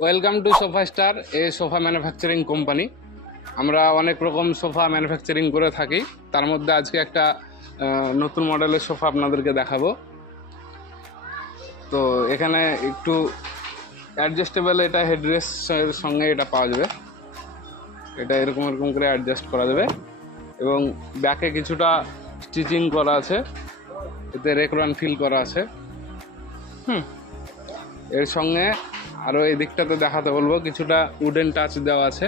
Welcome to sofa star, A sofa manufacturing company. আমরা অনেক রকম সোফা ম্যানুফ্যাকচারিং করে থাকি। তার মধ্যে আজকে একটা নতুন মডেলের সোফা আপনাদেরকে দেখাবো। তো এখানে একটু অ্যাডজাস্টেবল, এটা হেডরেস্টের সঙ্গে এটা পাওয়া যাবে। এটা এরকম এরকম করে অ্যাডজাস্ট করা যাবে এবং ব্যাকে কিছুটা স্টিচিং করা আছে, এতে রেকরান ফিল করা আছে। এর সঙ্গে আরও এই দিকটাতে দেখাতে বলবো, কিছুটা উডেন টাচ দেওয়া আছে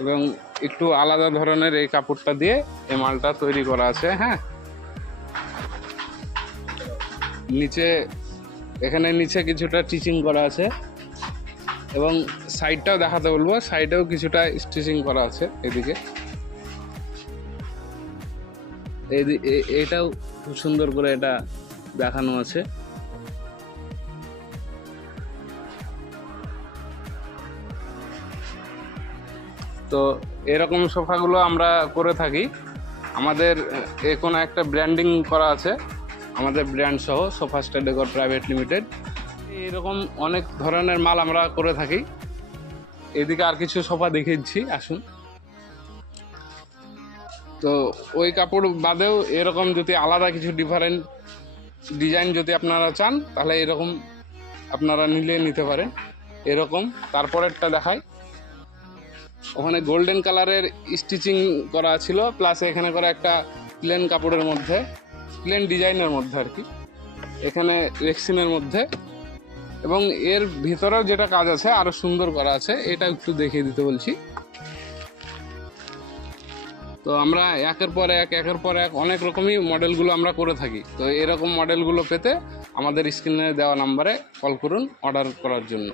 এবং একটু আলাদা ধরনের এই কাপড়টা দিয়ে এই মালটা তৈরি করা আছে। হ্যাঁ, নিচে এখানে নিচে কিছুটা স্টিচিং করা আছে এবং সাইডটাও দেখাতে বলবো, সাইডেও কিছুটা স্টিচিং করা আছে। এদিকে এটাও খুব সুন্দর করে এটা দেখানো আছে। তো এরকম সোফাগুলো আমরা করে থাকি। আমাদের কোনো একটা ব্র্যান্ডিং করা আছে, আমাদের ব্র্যান্ড সহ, sofa star decor private limited. এরকম অনেক ধরনের মাল আমরা করে থাকি। এদিকে আর কিছু সোফা দেখিয়েছি, আসুন। তো ওই কাপড় বাদেও এরকম যদি আলাদা কিছু ডিফারেন্ট ডিজাইন যদি আপনারা চান, তাহলে এরকম আপনারা নিতে পারেন। এরকম তারপরেরটা দেখাই, ওখানে গোল্ডেন কালারের স্টিচিং করা ছিল, প্লাস এখানে করা একটা প্লেন কাপড়ের মধ্যে, প্লেন ডিজাইনের মধ্যে আর কি, এখানে রেক্সিনের মধ্যে, এবং এর ভিতরেও যেটা কাজ আছে আরো সুন্দর করা আছে। এটা একটু দেখিয়ে দিতে বলছি। তো আমরা একের পর এক অনেক রকমই মডেলগুলো আমরা করে থাকি। তো এরকম মডেলগুলো পেতে আমাদের স্ক্রিনে দেওয়া নাম্বারে কল করুন অর্ডার করার জন্য।